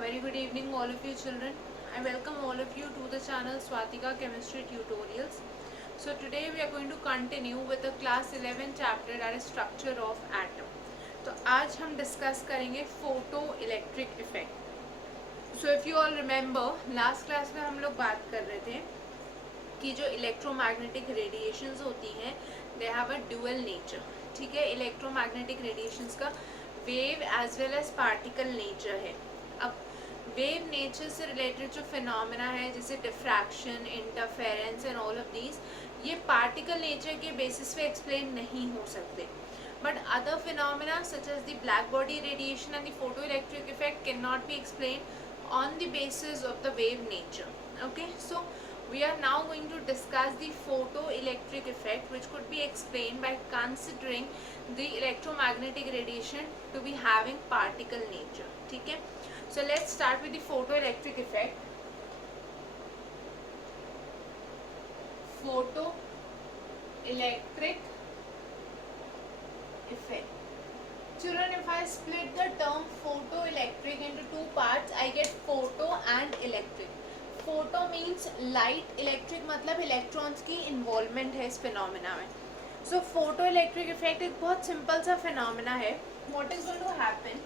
very good evening all of you children. I welcome all of you to the channel Swatika Chemistry Tutorials. So today we are going to continue with the class 11 chapter, that is structure of atom. तो आज हम डिस्कस करेंगे photo electric effect. So if you all remember last class में हम लोग बात कर रहे थे कि जो इलेक्ट्रोमैग्नेटिक रेडिएशंस होती हैं they have a dual nature. ठीक है, इलेक्ट्रोमैग्नेटिक रेडिएशंस का wave as well as particle nature है. अब वेव नेचर से रिलेटेड जो फिनोमेना है जैसे diffraction, interference and all of these, ये पार्टिकल नेचर के बेसिस पे एक्सप्लेन नहीं हो सकते. But other phenomena such as the black body radiation and the photo electric effect can not be explain on the basis of the wave nature. Okay, so we are now going to discuss the photoelectric effect, which could be explained by considering the electromagnetic radiation to be having particle nature. ठीक है, so let's start with the photoelectric effect. Photoelectric effect. Children, if I split the term photoelectric into two parts, I get photo and electric. Photo means light, electric मतलब electrons की involvement है इस phenomena में. So photoelectric effect एक बहुत simple सा phenomena है. What is going to happen?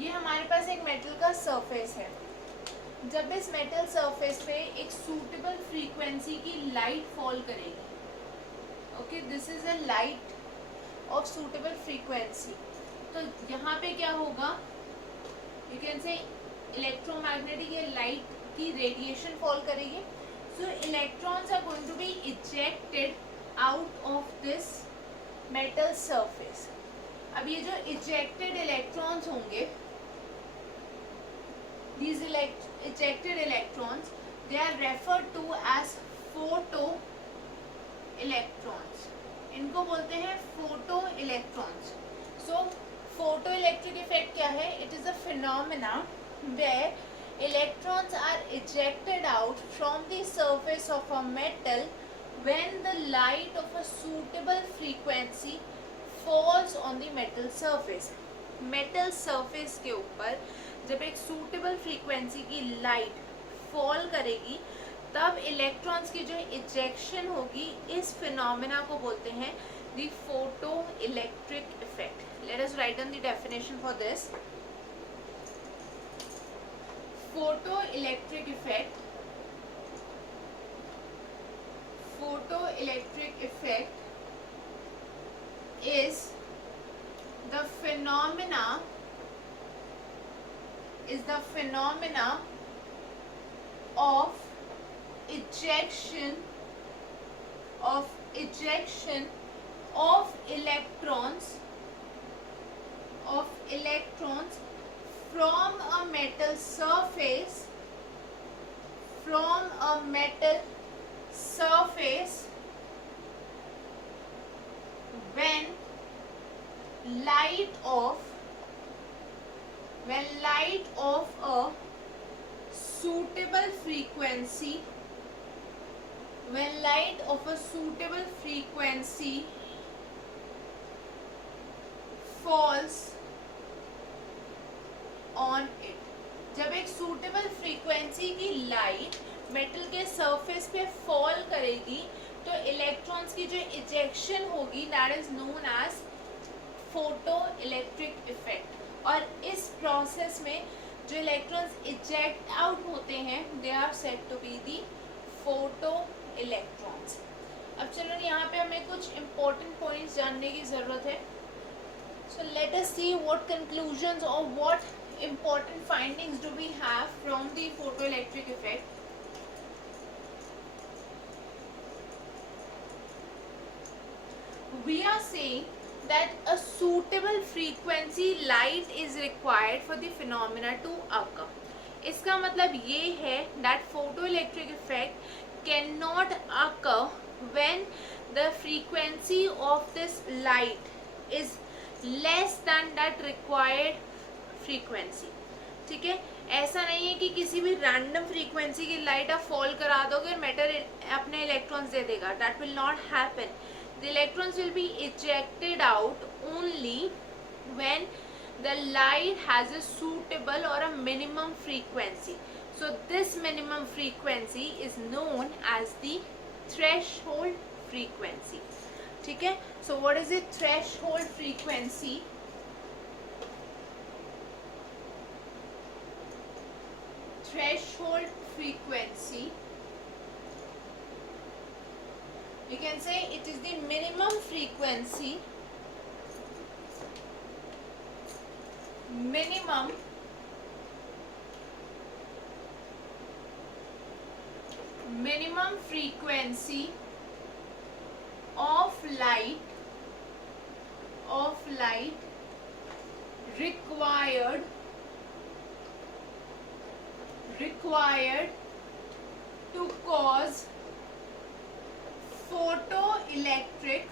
ये हमारे पास एक metal का surface है. जब इस metal surface पे एक suitable frequency की light fall करेगी, okay, this is a light of suitable frequency. तो यहाँ पे क्या होगा, यू कैन से इलेक्ट्रोमैग्नेटिक या लाइट की रेडिएशन फॉल करेगी. So electrons are going to be ejected out of this metal surface. अब ये जो इजेक्टेड इलेक्ट्रॉन्स होंगे, these ejected electrons, they are referred to as photo electrons. इनको बोलते हैं फोटो इलेक्ट्रॉन्स. सो photoelectric effect क्या है? It is a phenomena where electrons are ejected out from the surface of a metal when the light of a suitable frequency falls on the metal surface. metal surface के ऊपर जब एक suitable frequency की light fall करेगी तब electrons की जो ejection होगी, इस phenomena को बोलते हैं the photoelectric effect. Let us write down the definition for this. Photoelectric effect. Photoelectric effect is the phenomena of ejection of electrons from a metal surface when light of a suitable frequency falls on it. जब एक suitable frequency की light metal के surface पे fall करेगी तो electrons की जो ejection होगी that is known as photoelectric effect. और इस process में जो electrons eject out होते हैं they are said to be the photoelectrons. अब चलो यहाँ पे हमें कुछ important points जानने की ज़रूरत है. So let us see what conclusions or what important findings do we have from the photoelectric effect. We are saying that a suitable frequency light is required for the phenomena to occur. इसका मतलब ये है that photoelectric effect cannot occur when the frequency of this light is less than that required frequency. ठीक है, ऐसा नहीं है कि किसी भी रैंडम फ्रीक्वेंसी की लाइट आप फॉल करा दोगे और मेटल अपने इलेक्ट्रॉन्स दे देगा. That will not happen. The electrons will be ejected out only when the light has a suitable or a minimum frequency. So this minimum frequency is known as the threshold frequency. ठीक है, so what is the threshold frequency? Threshold frequency, you can say it is the minimum frequency, minimum frequency of light required to cause photoelectric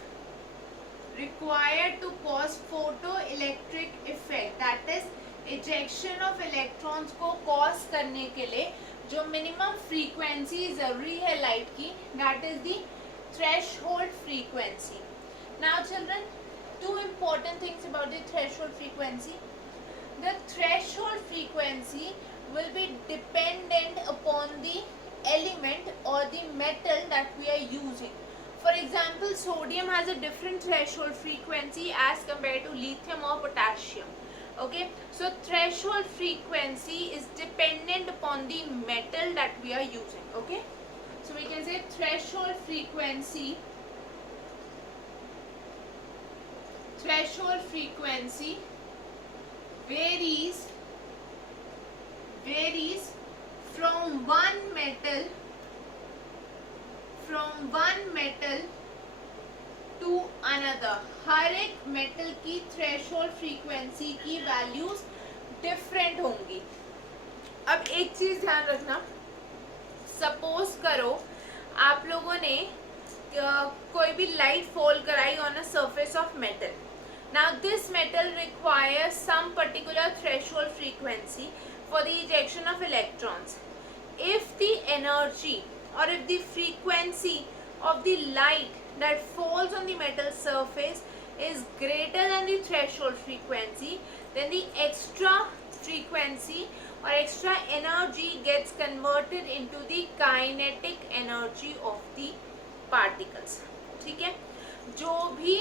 effect, that is ejection of electrons को cause करने के लिए जो minimum frequency जरूरी है light की, that is the threshold frequency. Now children, two important things about the threshold frequency. The threshold frequency will be dependent upon the element or the metal that we are using. For example, sodium has a different threshold frequency as compared to lithium or potassium. Okay, so threshold frequency is dependent upon the metal that we are using. Okay, so we can say threshold frequency varies from one metal to another. हर एक मेटल की threshold frequency की values different होंगी. अब एक चीज ध्यान रखना, सपोज करो आप लोगों ने कोई भी लाइट फॉल कराई on a surface of metal. Now this metal requires some particular threshold frequency for the ejection of electrons. If the energy or if the frequency of the light that falls on the metal surface is greater than the threshold frequency, then the extra frequency or extra energy gets converted into the kinetic energy of the particles. ठीक है, जो भी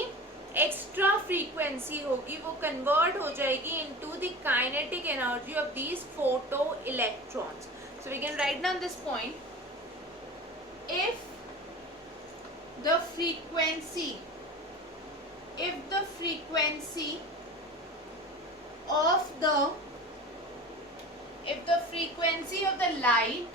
extra frequency होगी वो convert हो जाएगी into the kinetic energy of these photo electrons. So we can write down this point. If the frequency of the light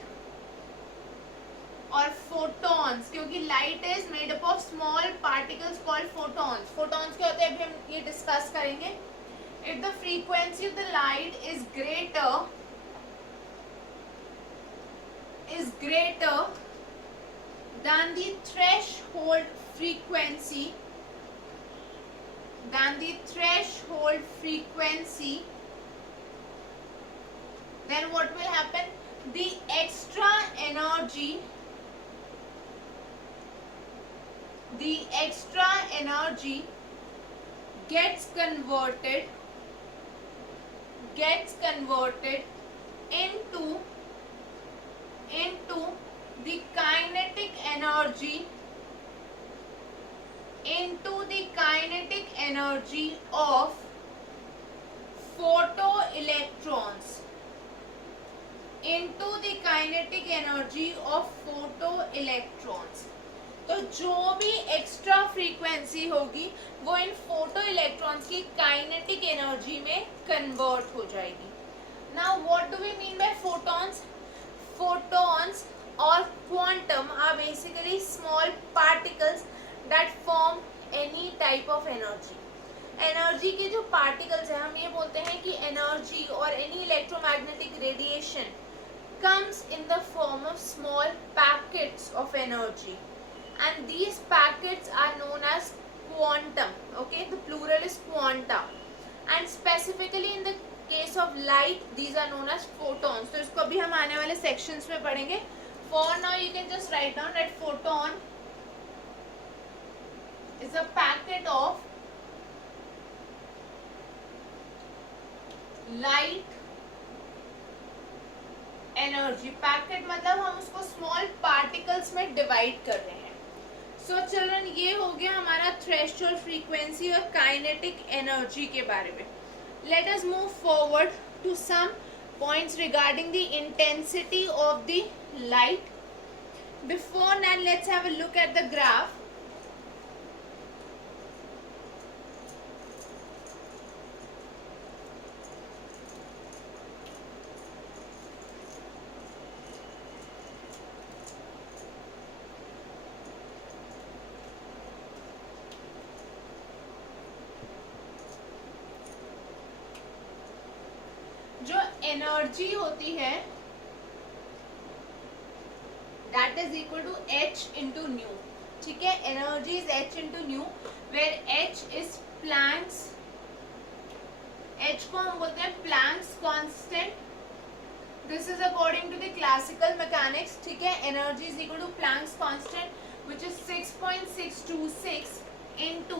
or photons, क्योंकि light is made up of small particles called photons. Photons क्या होते हैं अभी हम ये डिस्कस करेंगे. If the frequency of the light is greater than the threshold frequency, then what will happen? The extra energy gets converted into the kinetic energy of photoelectrons. तो जो भी एक्स्ट्रा फ्रीक्वेंसी होगी वो इन फोटो इलेक्ट्रॉन्स की kinetic energy में convert हो जाएगी. Now what do we mean by photons? Photons or quantum are basically small particles that form any type of energy. Energy के जो पार्टिकल्स हैं हम ये बोलते हैं कि एनर्जी और any electromagnetic radiation comes in the form of small packets of energy, and these packets are known as quantum. Okay, the plural is quanta, and specifically in the case of light these are known as photons. तो इसको अभी हम आने वाले sections में पढ़ेंगे. For now you can just write down that photon is a packet of light energy. Packet मतलब हम उसको स्मॉल पार्टिकल्स में डिवाइड कर रहे हैं। सो चिल्ड्रन, ये हो गया हमारा थ्रेशोल्ड फ्रीक्वेंसी और काइनेटिक एनर्जी के बारे में। Let us move forward to some points regarding the intensity of the light. Before that let's have a look at the graph. जो एनर्जी होती है that is equal to h into nu. ठीक है, energy is h into nu, where h is Planck's, h को हम बोलते हैं Planck's constant. This is according to the classical mechanics. ठीक है, energy is equal to Planck's constant which is 6.626 into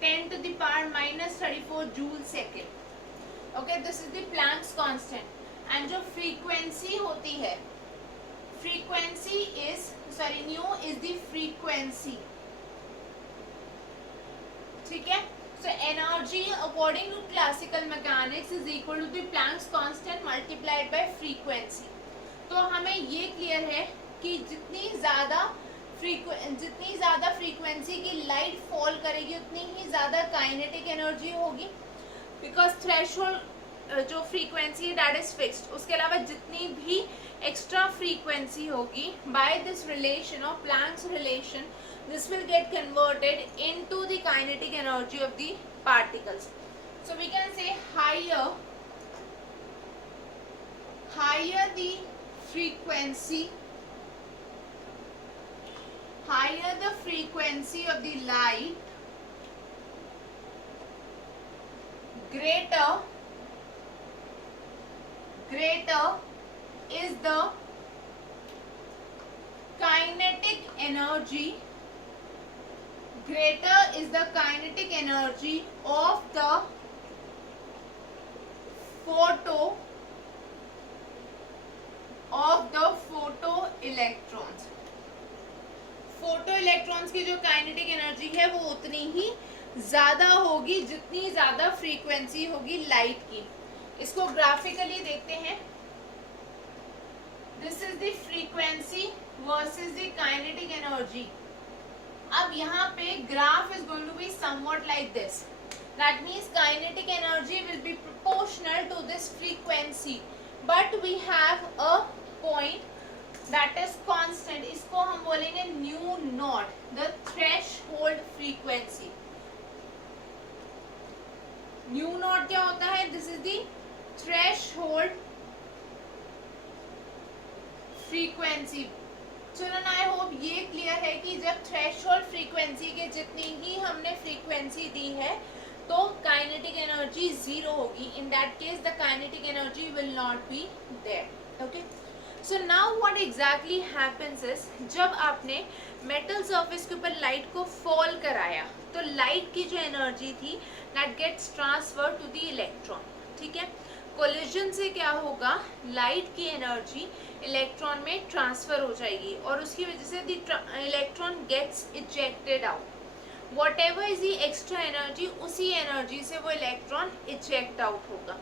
10 to the power minus 34 joule second. Okay, this is the Planck's constant. And जो frequency होती है, frequency is sorry nu is the frequency. ठीक है, so energy according to classical mechanics is equal to the Planck's constant multiplied by frequency. तो हमें ये clear है कि जितनी ज़्यादा फ्रीक्वेंसी की लाइट फॉल करेगी उतनी ही ज़्यादा काइनेटिक एनर्जी होगी, बिकॉज थ्रेशोल्ड जो फ्रीक्वेंसी है दैट इज फिक्स्ड। उसके अलावा जितनी भी एक्स्ट्रा फ्रीक्वेंसी होगी by this relation of Planck's relation, this will get converted into the kinetic energy of the particles. So we can say higher the frequency of the light, greater is the kinetic energy, greater is the kinetic energy of the photo electrons. Photo electrons की जो kinetic energy है वो उतनी ही ज्यादा होगी जितनी ज्यादा फ्रीक्वेंसी होगी लाइट की। इसको ग्राफिकली देखते हैं। This is the frequency versus the kinetic energy. अब यहाँ पे graph is going to be somewhat like this. That means kinetic energy will be proportional to this frequency, but we have a point that is constant. इसको हम बोलेंगे nu naught, the threshold frequency. Nu naught क्या होता है? This is the threshold frequency. Children, I hope ये clear है कि जब थ्रेशोल्ड फ्रीक्वेंसी के जितनी ही हमने फ्रीक्वेंसी दी है तो काइनेटिक एनर्जी जीरो होगी। In that case the kinetic energy will not be there. Okay, so now what exactly happens is, जब आपने मेटल सरफेस के ऊपर लाइट को फॉल कराया तो लाइट की जो एनर्जी थी that gets transfer to the electron. ठीक है, कोलिजन से क्या होगा, लाइट की एनर्जी इलेक्ट्रॉन में ट्रांसफर हो जाएगी और उसकी वजह से the electron gets ejected out. Whatever is the extra energy, उसी एनर्जी से वो इलेक्ट्रॉन इजेक्ट आउट होगा।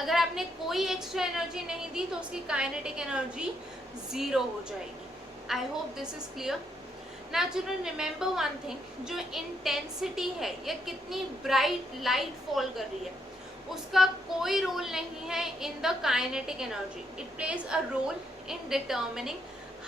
अगर आपने कोई एक्स्ट्रा एनर्जी नहीं दी तो उसकी काइनेटिक एनर्जी जीरो हो जाएगी। I hope this is clear. Now children, remember one thing, जो इंटेंसिटी है या कितनी ब्राइट लाइट फॉल कर रही है उसका कोई रोल नहीं है in the kinetic energy. It plays a role in determining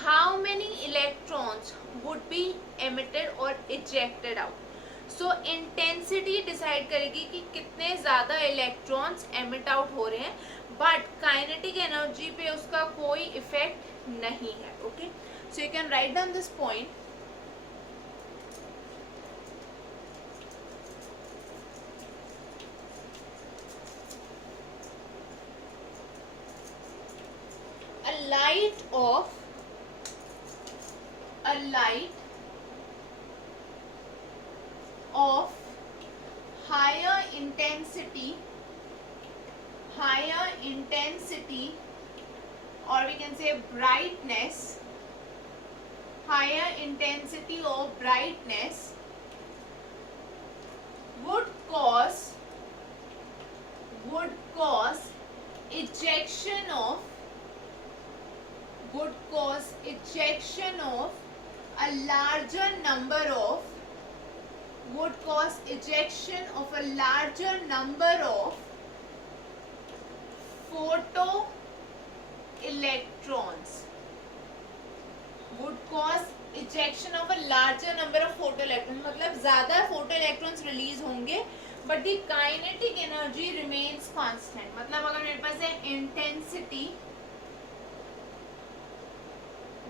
how many electrons would be emitted or ejected out. So intensity decide करेगी कि कितने ज़्यादा electrons emit out हो रहे हैं, but kinetic energy पे उसका कोई effect नहीं है। Okay, so you can write down this point. A light of higher higher intensity, or we can say brightness, higher intensity of brightness would cause ejection of a larger number of photo electrons, would cause ejection of a larger number of photo electrons, मतलब ज्यादा photo electrons release होंगे, but the kinetic energy remains constant. मतलब अगर मेरे पास है intensity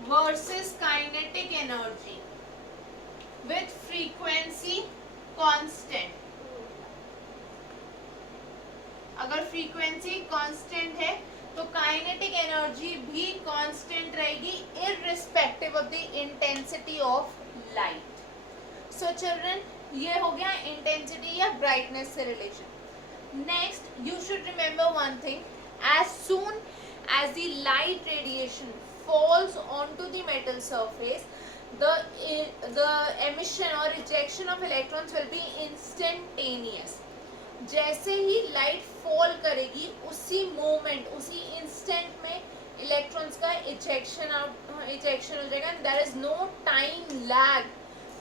versus kinetic energy with frequency constant, अगर frequency constant है तो काइनेटिक एनर्जी भी कांस्टेंट रहेगी irrespective of the intensity of light. So children, ये हो गया इंटेंसिटी या ब्राइटनेस से relation. Next you should remember one thing, as soon as the light radiation falls onto the metal surface, the emission or ejection of electrons will be instantaneous. जैसे ही light fall करेगी उसी मोमेंट, उसी इंस्टेंट में इलेक्ट्रॉन्स का ejection हो जाएगा. There is no time lag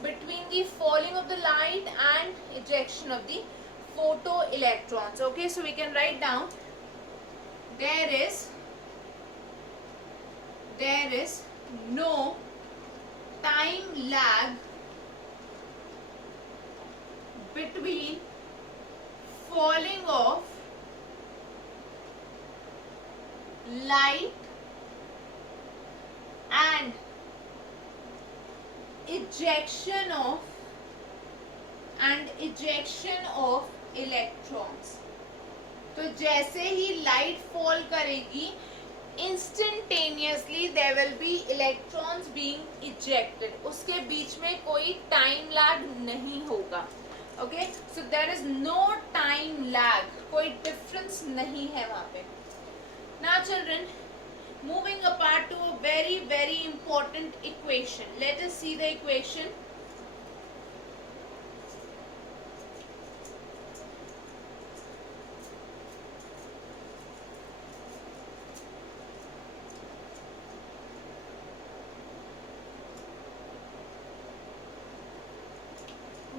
between the falling of the light and ejection of the photo electrons. Okay, so we can write down there is no time lag between falling of light and ejection of electrons. तो जैसे ही light fall करेगी instantaneously there will be electrons being ejected. उसके बीच में कोई time lag नहीं होगा. Okay, so there is no time lag, कोई डिफरेंस नहीं है वहां पे. Now children, moving apart to a very very important equation. Let us see the equation.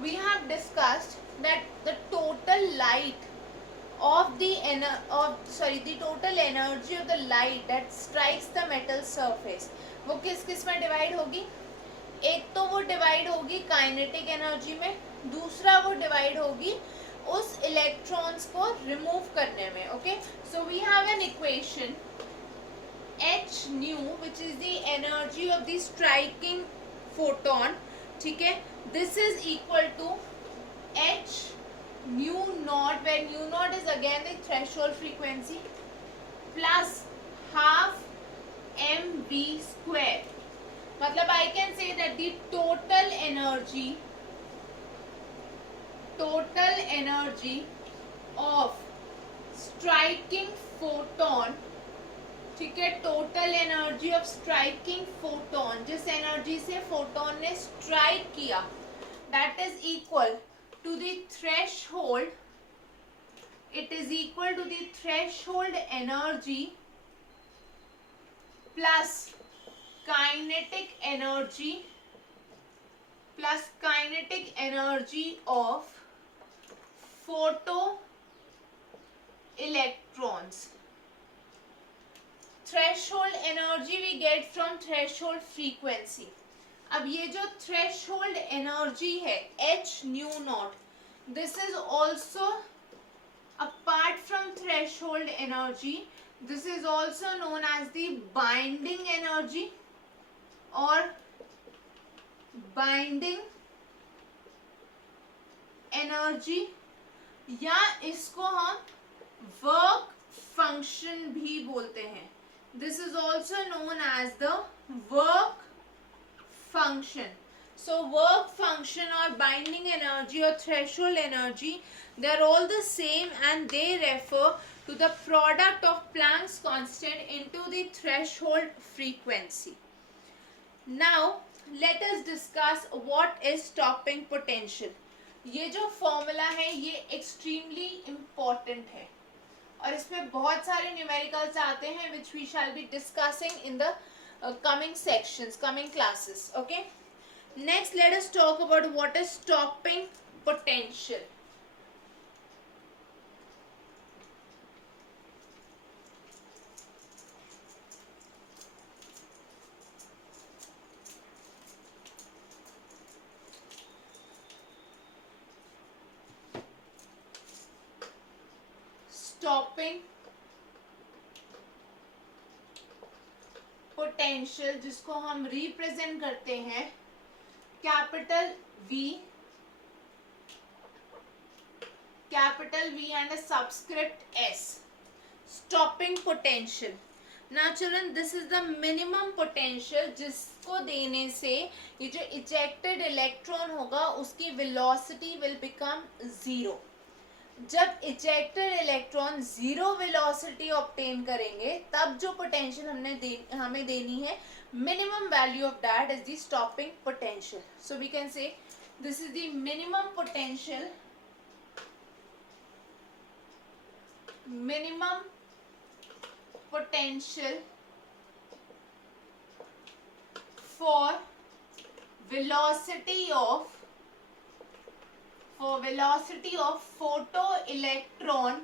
We have discussed that the total light of the total energy of the light that strikes the metal surface, वो किस किस में डिवाइड होगी? एक तो वो डिवाइड होगी kinetic energy में, दूसरा वो डिवाइड होगी उस इलेक्ट्रॉन्स को रिमूव करने में. Okay, so we have an equation h nu which is the energy of the striking photon. ठीक है, this is equal to h nu naught, where nu naught is again the threshold frequency, plus half mv square. मतलब I can say that the total energy of striking photon, ठीक है, total energy of striking photon, जिस energy से photon ने strike किया, that is equal to the threshold, it is equal to the threshold energy plus kinetic energy of photo electrons. Threshold energy we get from threshold frequency. अब ये जो threshold energy है h nu naught, this is also apart from threshold energy, this is also known as the binding energy और binding energy, या इसको हम work function भी बोलते हैं. This is also known as the work function. So work function or binding energy or threshold energy, they are all the same and they refer to the product of Planck's constant into the threshold frequency. Now let us discuss what is stopping potential. ये जो फॉर्मूला है ये extremely important है और इसमें बहुत सारे न्यूमेरिकल्स आते हैं which we shall be discussing in the coming sections, coming classes. Okay, next let us talk about what is stopping potential. Stopping potential जिसको हम रिप्रेजेंट करते हैं capital V and a subscript S. Stopping potential. Now children, this is the minimum potential जिसको देने से ये जो ejected electron होगा उसकी velocity will become zero. जब ejected electron zero velocity obtain करेंगे तब जो पोटेंशियल हमें देनी है minimum value of that is the stopping potential. So we can say this is the minimum potential for velocity of photoelectron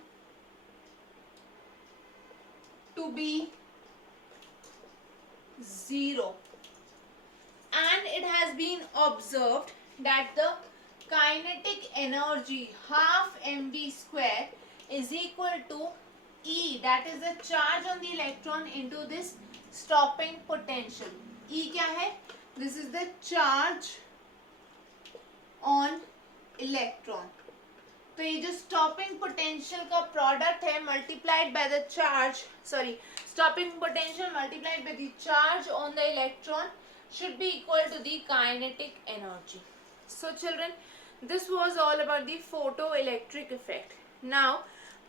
to be zero, and it has been observed that the kinetic energy half mv square is equal to E, that is the charge on the electron, into this stopping potential. E क्या है? This is the charge on electron. तो ये जो stopping potential का प्रोडक्ट है multiplied by the charge, sorry, stopping potential multiplied by the charge on the electron should be equal to the kinetic energy. So children, this was all about the photoelectric effect. Now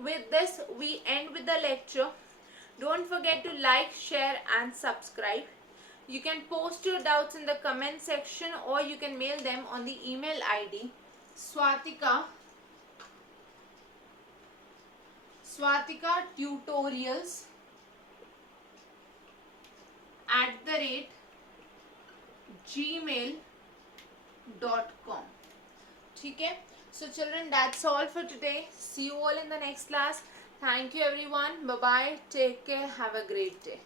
with this we end with the lecture. Don't forget to like, share and subscribe. You can post your doubts in the comment section or you can mail them on the email ID Swatika tutorials @gmail.com. ठीक है. So children, that's all for today. See you all in the next class. Thank you everyone. Bye bye. Take care. Have a great day.